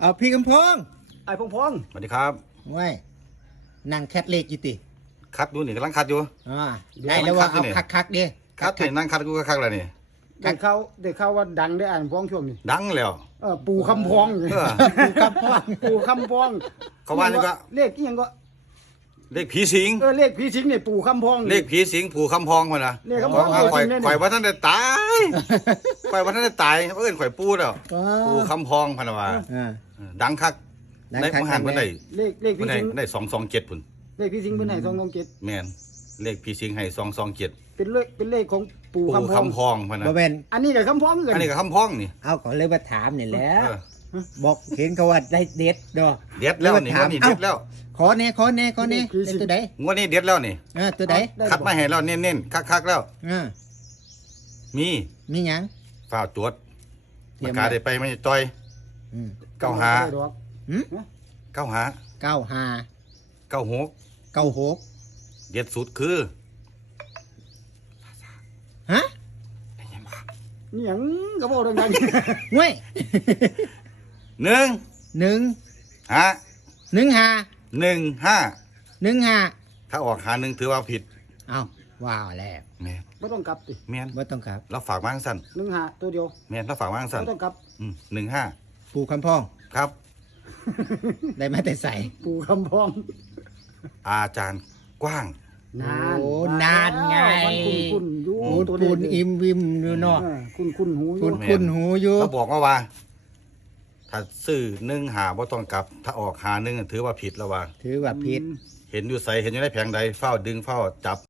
เอาพี่กำพอง ไอ้พงพง สวัสดีครับ ว้ยนั่งแคทเลขอยู่ติ คัดอยู่นี่กำลังคัดอยู่ ได้แล้วว่า คัดอยู่ เอา นี่ คักดิ คัดนี่นั่งคัดกูก็คักแล้วนี่ เด็กเขาว่าดังได้อ่านพงช่วงนี้ ดังแล้ว ปู่คำพอง เออ พี่กำพอง ปู่คำพอง เขาว่านี่ก็ เลขอีหยังก็ เลขผีสิง เลขผีสิงเนี่ยปู่คำพอง เลขผีสิงผูคำพองมันนะ เลขคำพอง ข่อย จริงๆเนี่ย ข่อยว่าท่านได้ตายข่อยว่าท่านได้ตายเอิ้นข่อยปูแล้ว ก็ ปูคำพองพันว่า อ่า ดังคัก ดัง ใน คัก มหันต์เพิ่นได้ เลขผี เพิ่นได้ สิง ได้227พุ่น เลขผีสิงเป็นไหน227 แม่นเลขผีสิงให้227 เป็นเลขของปู่ ปู คำพอง คำพองพันนะ บ่แม่น อันนี้กับคำพองกัน อันนี้ก็คำพองนี่ เอาก็เลยมาถามนี่แหละ เออ บอกเห็นเขาว่าได้เด็ดดอก เด็ดแล้วนี่งวดนี้เด็ดแล้ว ขอแน่ได้ตัวใด งวดนี้เด็ดแล้วนี่ ตัวใด คัดมาให้แล้วเน้นๆคักๆแล้ว มี มีหยัง ฝ้าวตรวจ เตรี ปาย ม กาได้ไปไม่ต่อย อืม เก้าหา ดอก เก้าหา 95 เก้าหก 96 เด็ดสุดคือ ฮะ นี่หยังก็บอกดัง เว้ย หนึ่ง 1 ฮะ 15 ถ้าออกหาหนึ่งถือว่าผิด เอ้าว้าวแล้ว แม่น ๆไม่ต้องกลับติ แม่น บ่ต้องครับ เราฝากวางสั่น 15ตัวเดียว แม่นเราฝากวางสั่น ไม่ต้องกลับ 15 ปู่คำพอง ครับ ได้มาแต่ใส่ ปู่คำพอง อาจารย์กว้าง นาน โอ้นานไง มันคุ้นๆอยู่ ปูน ตัว ปูน เลข อิ่มวิมอยู่เนาะ คุ้นๆหูอ คุ ยู่ ณคุณหูอยู่ เราบอกว่า ถ้าซื้อหนึ่งหาบ่ต้องกลับ ถ้าออกหาหนึ่งถือว่าผิดแล้วว่า ถือว่าผิด เห็นอยู่ใสเห็นอยู่ในแผงใดเฝ้าดึงเฝ้าจับ